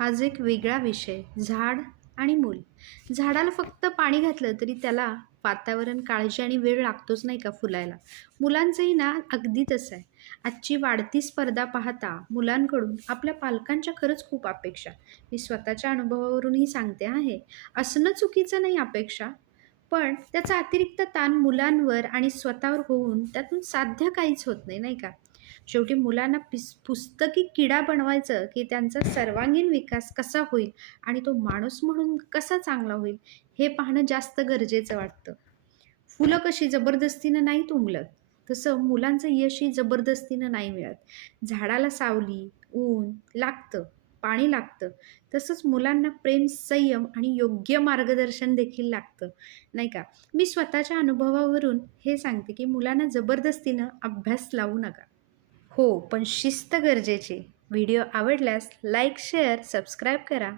आज एक वेगळा विषय, झाड आणि मूल. झाडाला फक्त पाणी घातलं तरी त्याला वातावरण, काळजी आणि वेळ लागतोच नाही का फुलायला. मुलांचंही ना अगदी तसं आहे. आजची वाढती स्पर्धा पाहता मुलांकडून आपल्या पालकांच्या खरंच खूप अपेक्षा. मी स्वतःच्या अनुभवावरूनही सांगते आहे. असणं चुकीचं नाही अपेक्षा, पण त्याचा अतिरिक्त ताण मुलांवर आणि स्वतःवर होऊन त्यातून साध्य काहीच होत नाही, नाही का? शेवटी मुलांना पुस्तकी किडा बनवायचं, की त्यांचा सर्वांगीण विकास कसा होईल आणि तो माणूस म्हणून कसा चांगला होईल, हे पाहणं जास्त गरजेचं वाटतं. फुलं कशी जबरदस्तीनं नाहीत उमलत, तसं मुलांचं यशही जबरदस्तीनं नाही मिळत. झाडाला सावली, ऊन लागतं, पाणी लागतं, तसंच मुलांना प्रेम, संयम आणि योग्य मार्गदर्शन देखील लागतं, नाही का? मी स्वतःच्या अनुभवावरून हे सांगते, की मुलांना जबरदस्तीनं अभ्यास लावू नका. हो, पण शिस्त गरजेची. व्हिडिओ आवडल्यास लाईक, शेअर, सबस्क्राईब करा.